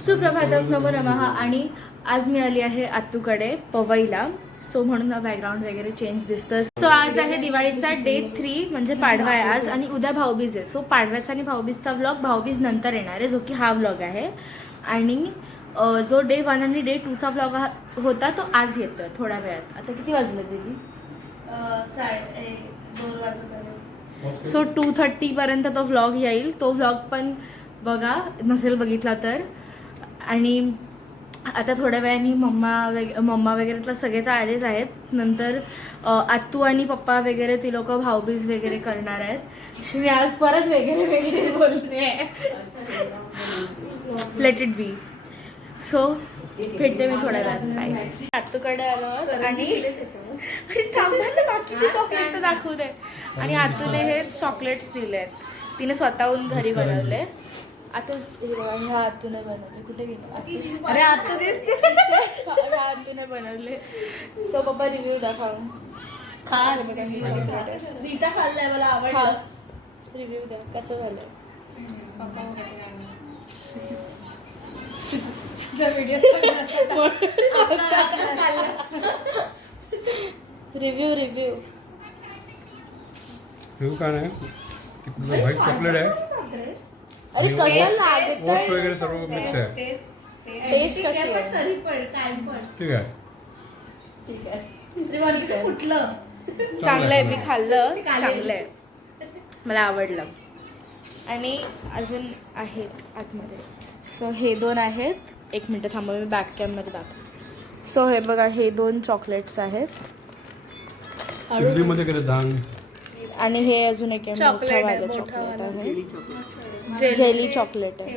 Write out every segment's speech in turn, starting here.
सुप्रभातम, नमो नमः. आणि आज मी आली आहे आत्तूकडे पवईला. सो म्हणून बॅकग्राऊंड वगैरे चेंज दिसतं. सो आज आहे दिवाळीचा डे 3 म्हणजे पाडवा आहे आज आणि उद्या भाऊबीज आहे. सो पाडव्याचा आणि भाऊबीजचा व्लॉग भाऊबीज नंतर येणार आहे, जो की हा व्लॉग आहे. आणि जो डे 1 आणि डे 2चा व्लॉग होता तो आज येतोय थोड्या वेळात. आता किती वाजले दीदी? 2 वाजत आले. सो 2:30 पर्यंत तो व्लॉग येईल. तो व्लॉग पण बघा नसेल बघितला तर. आणि आता थोड्या वेळाने मम्मा वगैरे तर सगळे तर आलेच आहेत. नंतर आत्तू आणि पप्पा वगैरे ती लोक भाऊबीज वगैरे करणार आहेत. मी आज परत वगैरे बोलते. Let it be. सो भेटते मी थोड्या वेळात. आत्तूकडे आलो आणि बाकीचे चॉकलेट दाखवू दे. आणि आत्तूने हे चॉकलेट्स दिले आहेत, तिने स्वतःहून घरी बनवले. आता हे बघा, ह्या आत्तूने बनवले. कुठे गेले? अरे आत्तू दिसते. ह्या आत्तूने बनवले. सो पप्पा रिव्ह्यू दाखवून खा. मी तर खाल्लंय, मला आवडलं. रिव्ह्यू द्या, कसं झालं? रिव्ह्यू काय नाही, व्हाईट चॉकलेट आहे. अरे कसं लागत ओट्स वगैरे सर्व मिक्स आहे. टेस्ट कशी आहे? तरी पण काय पण ठीक आहे. फुटलं. चांगलं आहे, मी खाल्लं, चांगलं आहे, मला आवडलं. आणि अजून आहेत आतमध्ये. सो हे 2 आहेत. 1 मिनिट थांबा, मी बॅक कॅममध्ये दाखव. सो हे बघा, हे 2 चॉकलेट्स आहेत. इडलीमध्ये केलं दांग. आणि हे अजून एक चॉकलेट आहे, जेली चॉकलेट आहे.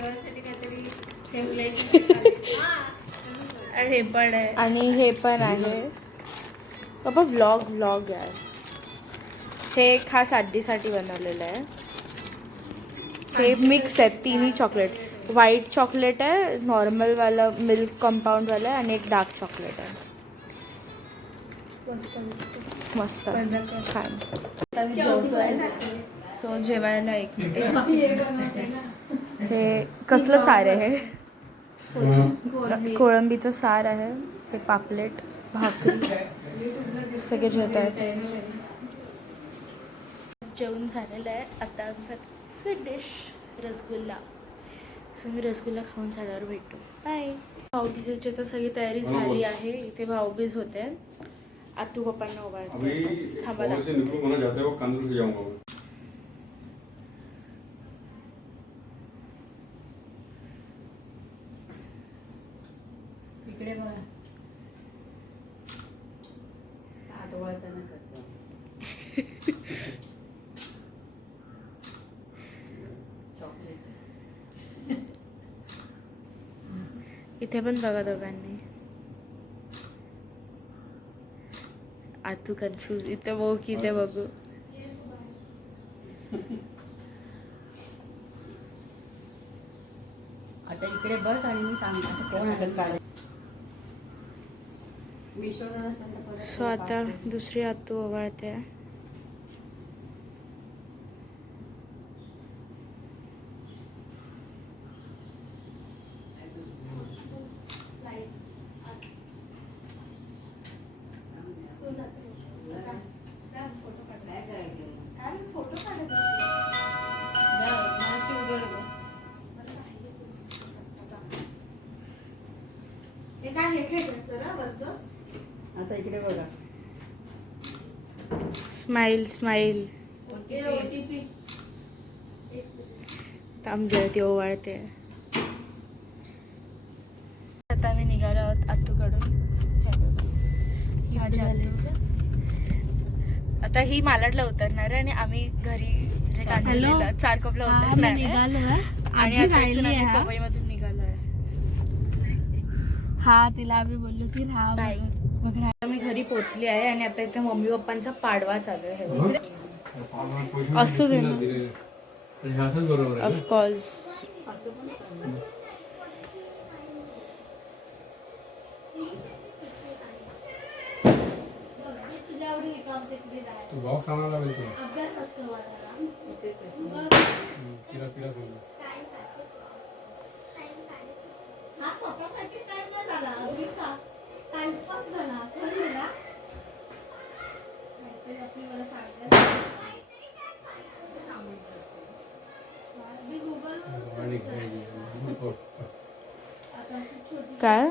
हे पण आहे. आणि हे पण आहे. बाबा व्लॉग आहे. हे खास आजीसाठी बनवलेलं आहे. हे मिक्स आहेत तिन्ही चॉकलेट. व्हाईट चॉकलेट आहे, नॉर्मलवाला मिल्क कंपाऊंडवाला आहे, आणि एक डार्क चॉकलेट आहे. मस्त छान. आता मी जेवतोय. सो जेवायला एक हे कसलं सार आहे? कोळंबीचं सार आहे. हे पापलेट, भाकरी, सगळे जेवत आहेत. जेवण झालेलं आहे. आता स्वीट डिश रसगुल्ला. सो मी रसगुल्ला खाऊन झाल्यावर भेटतो. बाय. भाऊबीजेची तर सगळी तयारी झाली आहे. इथे भाऊबीज होते. आत्तू पप्पांना उभारते. थांबा इकडे बघा. इथे पण बघा दोघांनी. आतू कन्फ्यूज. इथे बघू की इथे बघू. आता इकडे बस आणि मी सांगते. सो आता दुसरी आतू ओवाळते. आता इकडे बघा. स्माइल. थांब ती ओवाळते. आता आम्ही निघालो आहोत आत्तूकडून. आता ही मालाडला उतरणार आहे आणि आम्ही घरी म्हणजे कांदिवलीला चारकोपला उतरणार आहे. आणि आता इथून आम्ही पवईमधून निघालो आहे. हा, तिला आम्ही बोललो की बाय. मी घरी पोहोचली आहे आणि आता इथे मम्मी पप्पांचा पाडवा चालू आहे. असू दे ना, ऑफकोर्स. काय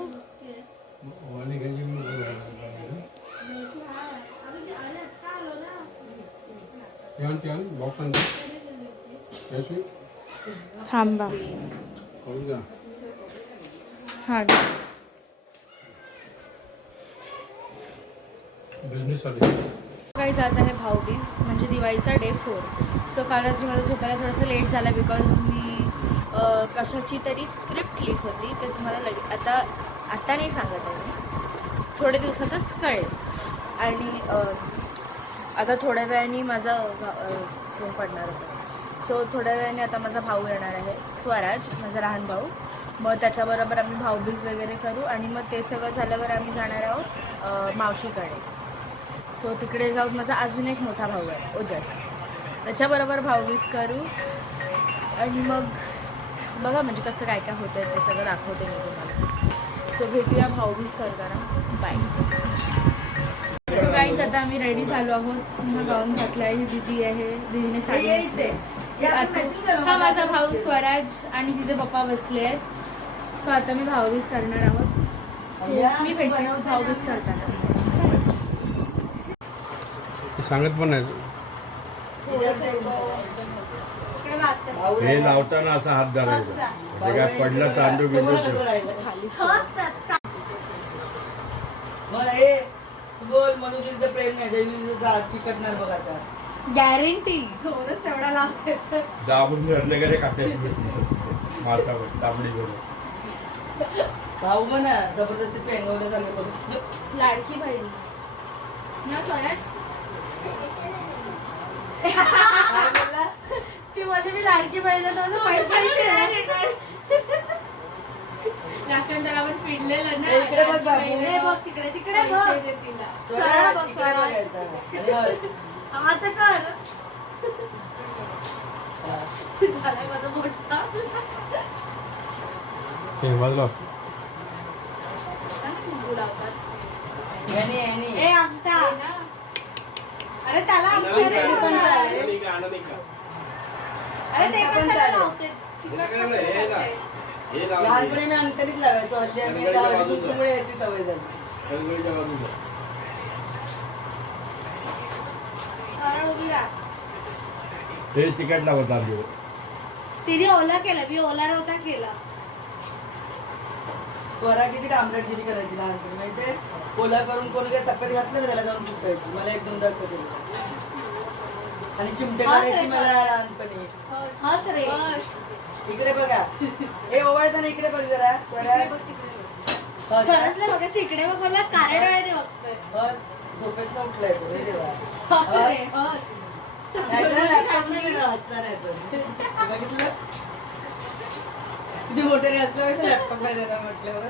थांबा हा बिझनेस काही आज आहे भाऊबीज म्हणजे दिवाळीचा डे 4. सो काल रात्री मला झोपायला थोडंसं लेट झाला बिकॉज मी कशाची तरी स्क्रिप्ट लिहित होती ते तुम्हाला आता नाही सांगत आहे मी थोड्या दिवसातच कळेल. आणि आता थोड्या वेळाने माझा फोन पडणार होता. सो थोड्या वेळाने आता माझा भाऊ येणार आहे स्वराज, माझा लहान भाऊ. मग त्याच्याबरोबर आम्ही भाऊबीज वगैरे करू आणि मग ते सगळं झाल्यावर आम्ही जाणार आहोत मावशीकडे. सो तिकडे जाऊन माझा अजून एक मोठा भाऊ आहे ओजस, त्याच्याबरोबर भाऊबीज करू आणि मग बघा म्हणजे कसं काय काय होतं ते सगळं दाखवते मी तुम्हाला. सो भेटूया भाऊबीज करताना. बाय. सो गाईज आता आम्ही रेडी झालो आहोत. हा गाऊन घातला आहे, ही दिदी आहे, दिदीने साडी नेसली. हा माझा भाऊ स्वराज आणि तिथे पप्पा बसले आहेत. सो आता मी भाऊबीज करणार आहोत. सो मी भेटते भाऊबीज करताना. सांगत पण नाही हे लावताना असा हात धरायचा ते काय पडला तांदूळ बिंदू बोल म्हणून तिचं प्रेम नाही देवीचं चिकटणार बघा आता गॅरंटी तेवढा लावते दाबून धरले का रे काट्याची मासावर तांबडी बरोबर भाऊ म्हणा जबरदस्ती पेंगवल्यासारखं करू. लाडकी बहीण ना स्वराज. काय बोलला? ती म्हणजे मी लाडकी बहीण पैसे लास्टांतर आपण पिडलेलं ना ए, इकडे बघ बाबू. लाडकी हे बहीण बघ तिकडे तिकडे बघ पैसे दे तिला. स्वराज, बघ, इकडे स्वराज. बघायचं. आणि हस. आता कर हा. झालाय माझा मोठा हे वाजला याने, याने. ए अंगठा अरे त्याला अंगठा पण चालेल. अरे ते पण कशाला चालेल. लावते लहानपणी मी अंगठीच लावायचो हल्ली आम्ही कुंकुमुळे याची सवय झाली. कारण उभी राहा. हे चिकटला होता तांदूळ तिने ओला केला मी ओला नव्हता केला. स्वरा किती डांबरटगिरी करायची लहानपणी माहितीये. ओला करून कोणी काही सफेद घातलं ना त्याला जाऊन पुसायची. मला 1-2 असं केलं. आणि चिमटे काढायची मला लहानपणी. हस रे इकडे बघा हे ओवाळताना इकडे बघ जरा स्वरा हस. सरसले बघा इकडे बघ मला काळे डोळ्याने बघतोय. हस. झोपेत उठलाय तो रे देवा. हस रे हस. नाहीतर लॅपटॉप नाही देणार हसता नाही तर. बघितलं किती मोठ्याने हसलं माहिती लॅपटॉप नाही देणार म्हटल्यावर.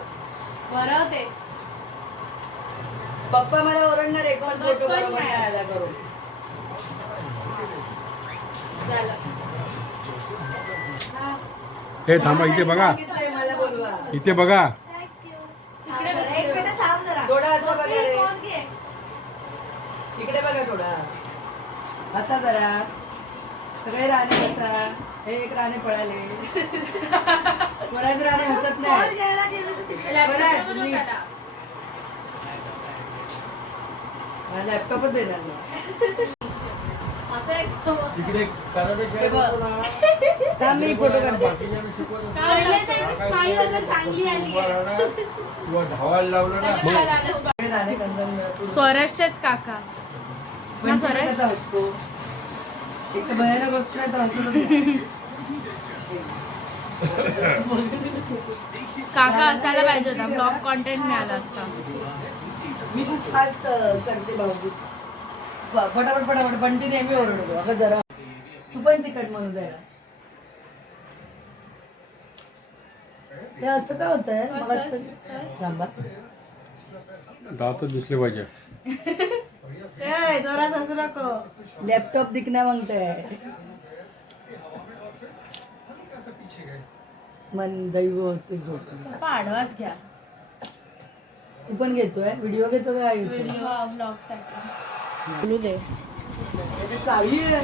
बरं होते पप्पा मला ओरडणार एक पण फोटो बरोबर नाही आला करून. हे थांबा इथे बघा सांगितलंय मला बोलवा. इथे बघा एक मिनिट थांब जरा. थोडा असं बघा रे. फोन घे. इकडे बघा थोडा असा जरा सगळे राणे हसा. हे एक राणे पळाले. स्वराज राणे हसत फोन नाही. घ्यायला गेले तर तिकडे. बरं आहे, तुम्ही लॅपटॉपच देणार नाही. तिकडे हे बघ. थांब मी फोटो काढते. चांगली आली किंवा धावायला लावलं ना हे राणे कंदन स्वराजचेच काका पण स्वराज? कसा हसतो. एक तर भयानक गोष्ट आहे तर हसतच नाही. काका असायला पाहिजे होता. ब्लॉग कॉन्टेंट मिळाला असता. मी खूप फास्ट करते भाऊजी. फटाफट फटाफट बंटी नेहमी ओरडतो. अगं जरा तू पण चिकट म्हणून द्यायला. हे असं का होत आहे मला थांबा. दात दिसले पाहिजे ए, जोरात हसू नको. लॅपटॉप दिखना मागताय. मन दैव होते झोप. पप्पा आडवाच घ्या. तू पण घेतोय व्हिडिओ घेतो काय घेतोय ब्लॉग साठी बोलू दे. काळी आहे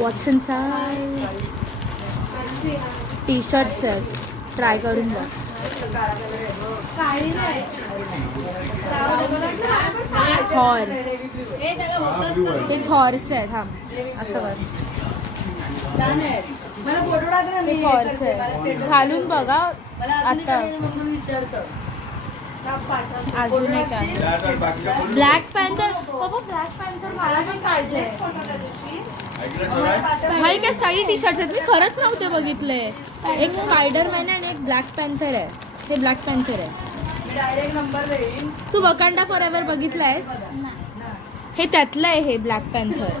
What's inside? टी शर्ट्स आहेत, ट्राय करून बघ. थॉर, हे थॉरचे आहेत. हा असं कर. छान आहे मला फोटो टाक ना हे मी थॉरचे आहेत, घालून बघा. मला आता म्हणून विचारतं अजून एक आहे त्यानंतर बाकीच्या बोलू. Black panther. बाबा ब्लॅक पॅन्थर मला पण पाहिजे. ऐकलं खरं? भाई काय सगळी टी शर्ट्स आहेत, मी खरंच नव्हते बघितले. एक स्पायडरमॅन आहे आणि एक ब्लॅक पॅन्थर आहे. हे ब्लॅक पॅन्थर आहे. मी डायरेक्ट नंबर देईन तू वकांडा फॉर एव्हर बघितलंयस? हे त्यातलं आहे. हे ब्लॅक पॅन्थर,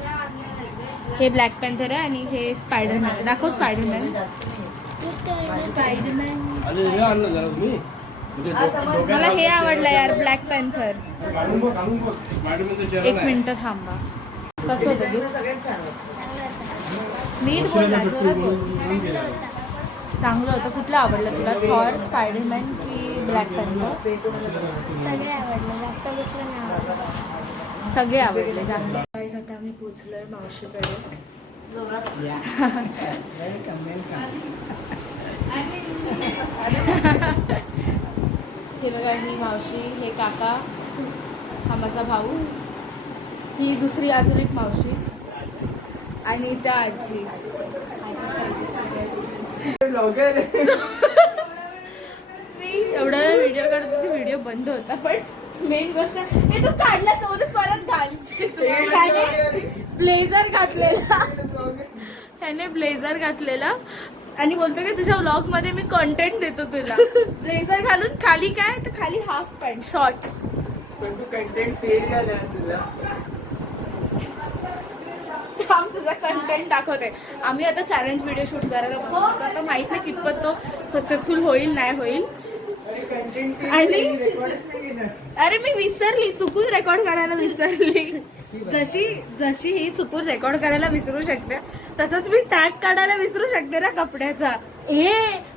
हे ब्लॅक पॅन्थर आहे आणि हे स्पायडरमॅन. दाखव स्पायडरमॅन. स्पायडरमॅन अरे हे आणलं जरा तुम्ही म्हणजे मला हे आवडलं यार, ब्लॅक पॅन्थर. घालून बघ स्पायडरमॅनचा चेहरा एक नाही. मिनिट थांबा. कसं होतं ते? सगळ्यात छान होतं नीट बोल ना, जोरात बोल. चांगलं होतं. कुठलं आवडलं तुला? थॉर, स्पायडरमॅन की ब्लॅक पॅन्थर? सगळे आवडले, जास्त कुठलं नाही आवडलं. सगळे आवडले जास्त. Guys, आता आम्ही पोचलोय मावशीकडे. हे बघा, ही मावशी, हे काका, हा माझा भाऊ, ही दुसरी अजून एक मावशी आणि त्या आजी. मी एवढा वेळ व्हिडिओ काढत होती, व्हिडिओ बंद होता. पण मेन गोष्ट हे तू काढला सोबतच परत घाल. त्याने ब्लेझर घातलेला, त्याने ब्लेझर घातलेला आणि बोलतो की तुझ्या व्लॉग मध्ये मी कंटेंट देतो तुला. ब्लेझर घालून खाली काय तर खाली हाफ पॅन्ट, शॉर्ट्स. पण तू कंटेंट फेल झाला तुझा. थांब, तुझा कंटेंट दाखवते. आम्ही आता चॅलेंज व्हिडिओ शूट करायला बसलो. आता माहित नाही कितपत तो सक्सेसफुल होईल नाही होईल. आणि अरे मी विसरली, चुकून रेकॉर्ड करायला विसरली. जशी ही चुकून रेकॉर्ड करायला विसरू शकते, तसंच मी टॅग काढायला विसरू शकते ना कपड्याचा.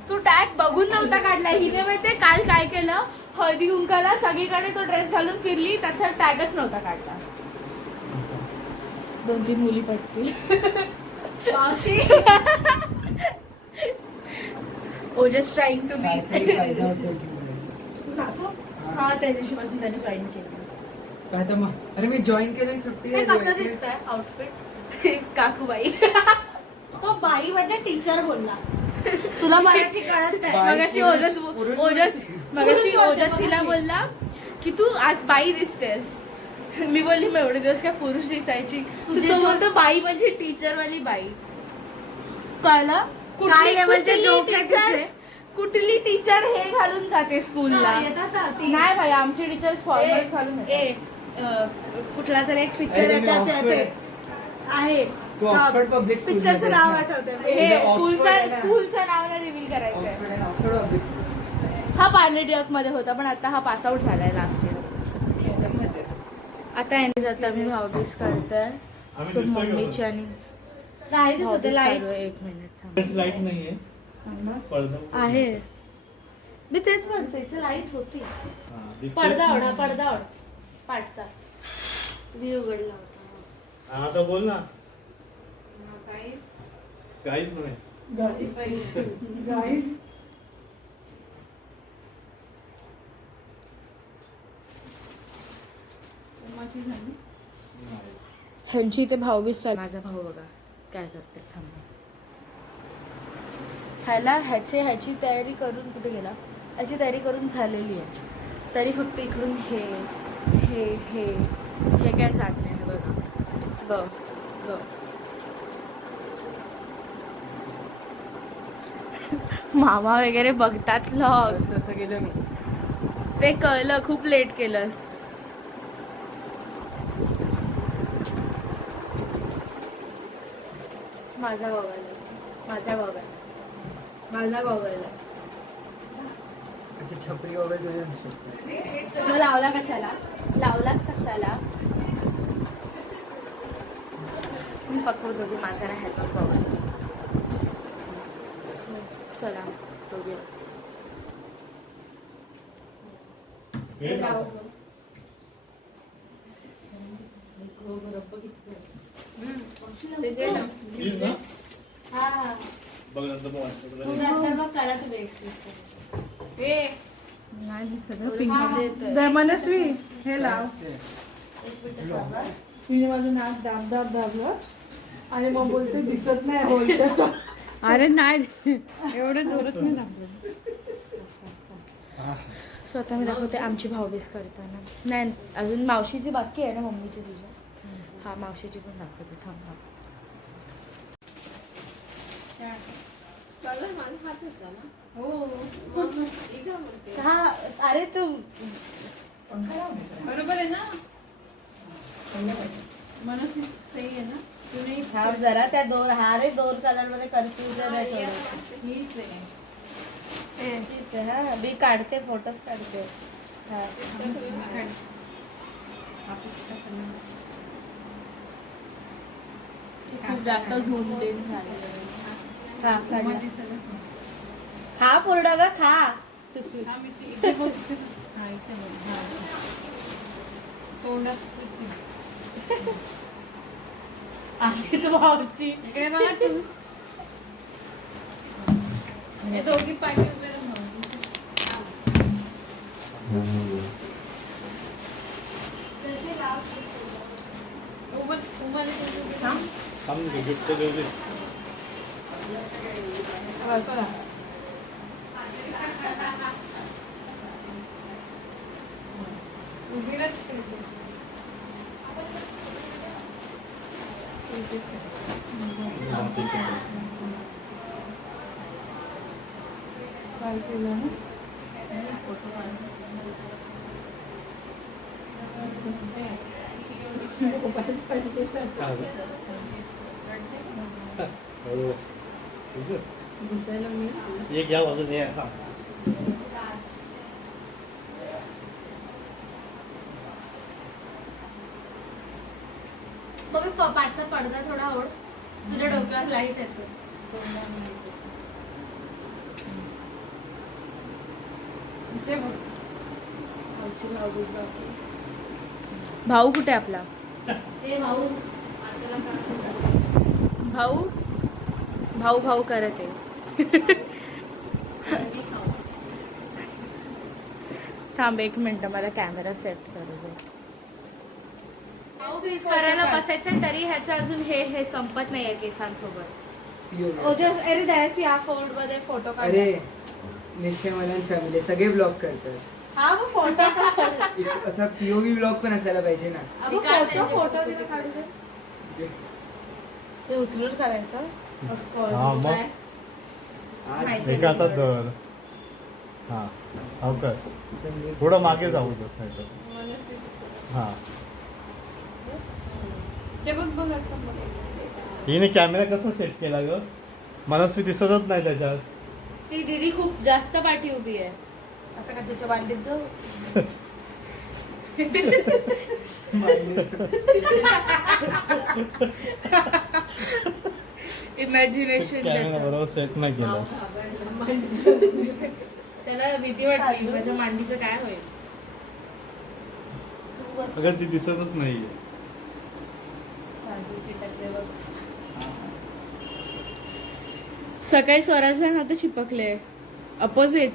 तू टॅग बघून नव्हता काढला. हिने माहितीये काल काय केलं, हळदी कुंकाला सगळीकडे तो ड्रेस घालून फिरली, त्याचा टॅगच नव्हता काढला. 2-3 मुली पडतील. मावशी जस्ट ट्राईंग टू बी. फायदा होतो हा, त्या दिवशीपासून त्याने जॉईन केलं. काय तर मग अरे मी जॉईन केली सुट्टी हे कसं दिसतंय आउटफिट काकूबाई. तो बाई म्हणजे टीचर बोलला. तुला मराठी कळत नाही. बाई मगाशी पुरुष मगाशी बोलते, ओजस हिला मगाशी. बोलला की तू आज बाई दिसतेस. मी बोलली मग एवढे दिवस काय पुरुष दिसायची. तुझे तो जो- बोलतो बाई म्हणजे टीचर वाली बाई. कळलं काय लेवलचे जोक आहे टीचर, तुझे? कुठली टीचर हे घालून जाते स्कूलला? हा, येतात ना ती. नाही भाई, आमची टीचर फॉर्मल्स घालून येतात. कुठला तरी एक पिक्चर अरे, मी येतात ऑक्सफर्ड आहे तू ऑक्सफर्ड पब्लिक स्कूल पिक्चरचं नाव आठवतंय. हे ऑक्सफर्ड आहे ना. स्कूलचं नाव ना रिव्हील करायचंय. Oxford public school. हा पार्ले टिळक मध्ये होता, पण आता हा पास आउट झालाय लास्ट इयर. आता यांनी आता मी भाऊबीज करतोय. सो मम्मीची आणि नाही दिसत भाऊबीज लाईट चालू आहे. 1 मिनिट थांब. लाईट नाहीये पडदा आहे. मी तेच म्हणते इथे लाईट होती. पडदा ओढ पाठचा व्ह्यू उघडला होता. आता बोल ना काहीच म्हणे. ह्यांची इथे भाऊबीज चालू. माझा भाऊ बघा काय करते. थांबा, ह्याची तयारी करून कुठे गेला? ह्याची तयारी करून झालेली आहे. तरी फक्त इकडून हे हे हे हे काय जात नाही. बघा मामा वगैरे बघतात व्लॉग. तसं केलं मी. ते कळलं, खूप लेट केलंस. माझा गॉगल असं छपरी वगैरे तुझ्या नसतो. मग लावलास कशाला? मी पकवत होती माझा ना ह्याचाच गॉगल. चला बघूया. ते दे ना. हा हा बघ नंतर बघ तू नंतर मग करा तुम्ही हे नाही दिसत देतोय. मनस्वी हे लाव तिने माझं नाक दाब दाब दाबलं आणि मग बोलते दिसत नाही बोलते अरे नाही एवढं जोरात नाही दाबलं. स्वतः मी दाखवते आमची भाऊबीज करताना. नाही अजून मावशीची बाकी आहे ना मम्मीची तुझ्या. हा मावशीची पण दाखवते थांब. हा अरे तू बरोबर आहे ना मनस्वी सही आहे ना तू नाही थांब जरा त्या दोन हारे दोन कलर मध्ये कन्फ्युजन आहे थोडं. मीच आहे. ठीक आहे, हा मी काढते फोटोज काढते. हा. खूप जास्त झूम इन झालेलं आहे. खा काढला. खा पूर्ण ग खा. हा मी ती इथे बघते. हा इथे बघ. हा तोंडात आधीच भाऊची काय बघा तू हे दोघी पाठी उभे राहून थांब गिफ्ट देऊ दे. काय केलं ना एक या बाजून ये. बघ पाठचा पडदा थोडा ओढ. तुझ्या डोक्यावर लाईट येतो. इथे बघ. भाऊ कुठे आपला ए भाऊ भाऊ भाऊ भाऊ करत आहे. थांब 1 मिनिट मला कॅमेरा सेट करू दे. भाऊबीज करायला बसायचंय तरी ह्याचं अजून हे संपत नाहीये केसांसोबत. ओजस अरे त्यावेळेस या फोल्ड मध्ये फोटो काढ. अरे निश्चय मला फॅमिली सगळे ब्लॉग करतात. हा मग फोटो काढ. एक असा पीओव्ही ब्लॉग पण असायला पाहिजे ना. अगं फोटो फोटो तिथे काढू दे. ते उचलून करायचं. हा मग आज एक आता धर. हा सावकाश थोडं मागे जाऊ दस नाही तर. हा ते बघ बघ आता बघ. हिने कॅमेरा कसा सेट केला ग. मनस्वी दिसतच नाही त्याच्यात. ती दीदी खूप जास्त पाठी उभी आहे. आता का तुझ्या बांधीत जाऊ. इमॅजिनेशन कॅमेरा बरोबर सेट नाही केला. त्याला भीती वाटली माझ्या मांडीचं काय होईल. अगं ती दिसतच नाहीये. सकाळी स्वराजला नव्हते चिपकले अपोजिट.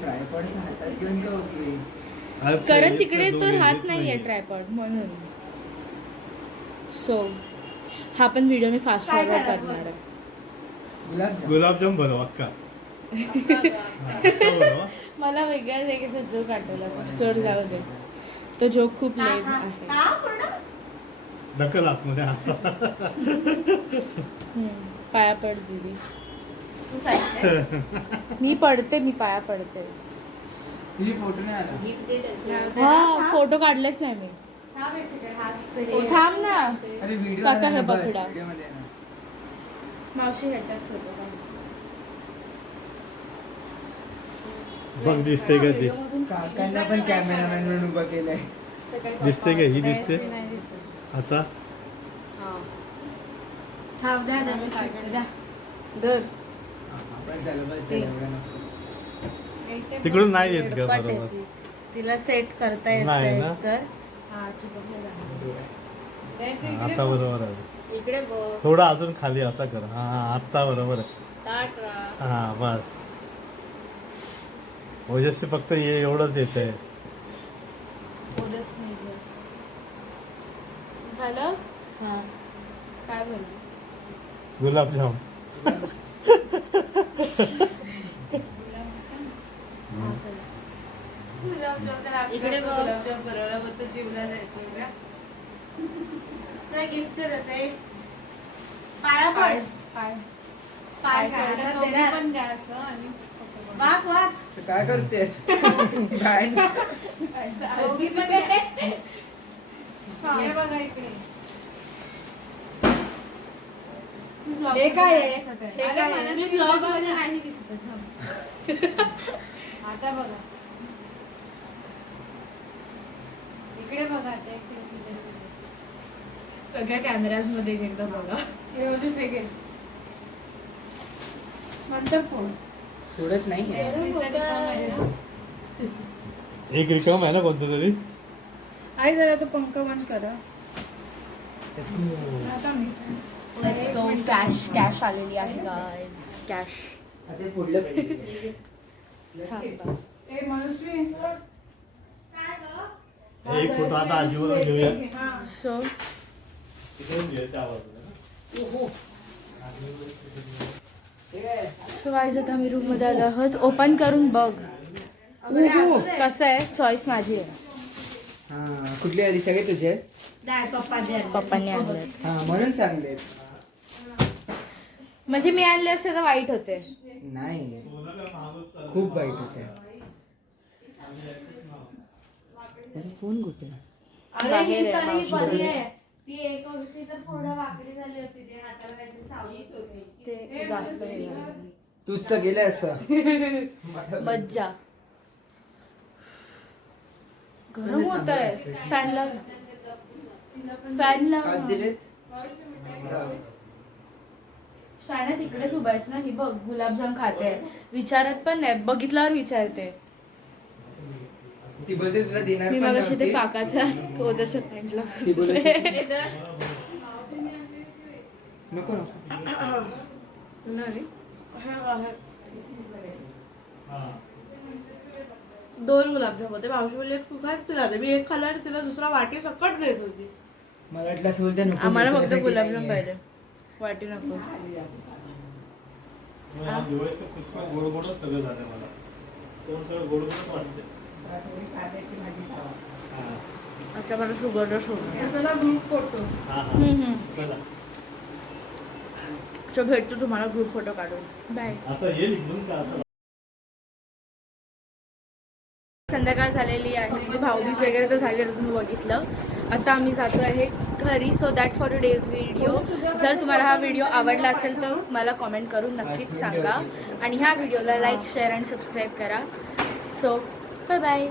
ट्रायपॉड हातात घेऊन का होती. आज कारण येत तिकडे नाही, तो दोघे राहत येत नाहीये नाहीये. ट्रायपॉड म्हणून. सो हा पण व्हिडिओ मी फास्ट काय फॉरवर्ड करणार करणार आहे. गुलाबजाम गुलाबजाम बनव अक्का. हा, अक्का बनव. मला वेगळ्याच एक जोक आठवला. सोड जाऊ दे. तो जोक खूप लेम आहे. हा पूर्ण ढकल आतमध्ये असा. पाया पड दीदी. तू सांगितलं. मी पडते मी पाया पडते. तुझी फोटो नाही आला. हा फोटो काढलेच नाही मी. थांब एक सेकंड हात थांब ना. अरे व्हिडिओ काका हे बघडा. मध्ये ना. मावशी ह्याच्यात फोटो काढ. बघ दिसते का ती. काकांना पण कॅमेरामॅन म्हणून उभा केलाय. दिसते का ही दिसते नाही दिसत. आता. थांब द्या द्या मी काढते द्या. धर बस झालं बस झालं एवढं नको. तिकडून नाही येत का चिडपट बरोबर आहे ती. तिला सेट करता येत नाही ना? तर हा, आता बरोबर आहे इकडे बघ. थोडं अजून खाली असा कर हा हा, आता बरोबर आहे ताट राहा. हा बस ओजस्वी फक्त एवढंच येत आहे ओजस नाही झालं हा. काय बोलली गुलाबजाम इकडे बघ. गिफ्ट पाया पड. पाय पाय खायला देणार. पण द्या असं आणि वाक वाक. तू काय करते काय हे बघा इकडे. हे काय आहे? हे अरे काय मला आहे? मी ब्लॉग मध्ये नाही दिसत आहे. आता बघा इकडे बघा ते इकडे. सगळ्या कॅमेराज मध्ये एकदा बघा एवढी सेकंड नंतर फोन थोडत नाही एक रिकाम आहे ना कोणतं तरी आई जरा तो पंख बंद करा आता मी लेट्स गो कॅश आलेली आहे गाइस कॅश ते पुढलं पाहिजे ए मनुष्य एक फोटो आता आजीवरून घेऊया हा सो तिकडून घे त्या बाजूला. सो गाइस आता आम्ही रूम मध्ये आलो आहोत ओपन करून बघ कसं आहे चॉईस माझी आहे हा कुठली आली सगळे तुझे द्या पप्पा द्या. पप्पांनी आणले हा म्हणून चांगले म्हणजे मी आणले असते तर वाईट होते नाही खूप वाईट होते फोन कुठे अरे बाहेर ही आहे, तरी मावशी बरी बरोबर. आहे. ती एक होती तर थोडं वाकडी झाली होती. ते हाताला काहीतरी सावलीच होती. ते जास्त नाही झालं. तूच तर गेले असं मज्जा गरम होत आहे फॅन लाव फॅन लाव काल ना. दिलेत शाळेत तिकडेच उभायच ना ही बघ गुलाबजाम खाते विचारत पण नाही बघितल्यावर विचारते ती बोलते तुला देणार मी पण मगाशी ते नव्हती. पाकाच्या ओजाच्या पॅन्टला ती बोलत बसले. नको नको दोन गुलाबजाम होते मावशी बोलली तू काय तुला दे मी एक खाल्ला आणि तिला दुसरा वाटी सकट देत होती. मला वाटलं असं बोलते नको आम्हाला फक्त तुझ्यासाठी गुलाबजाम नाहीये. पाहिजे वाटी नको हा, दिवाळीत तर पुष्कळ गोड गोडच सगळं झालं मला कोण सगळं गोड गोडच वाटते हा. आता मला शुगर रस होतो चला ग्रुप फोटो हा, हा. चला सो भेटतो तुम्हाला ग्रुप फोटो काढून बाय असं येईल म्हणून का असं संध्याकाळ झालेली आहे म्हणजे भाऊबीज वगैरे तर झाली तुम्ही बघितलं आता आम्ही जातो आहे घरी so that's for today's video जर तुम्हाला हा व्हिडिओ आवडला असेल तर मला कॉमेंट करून नक्कीच सांगा आणि ह्या व्हिडिओला लाईक शेअर आणि सबस्क्राईब करा सो बाय बाय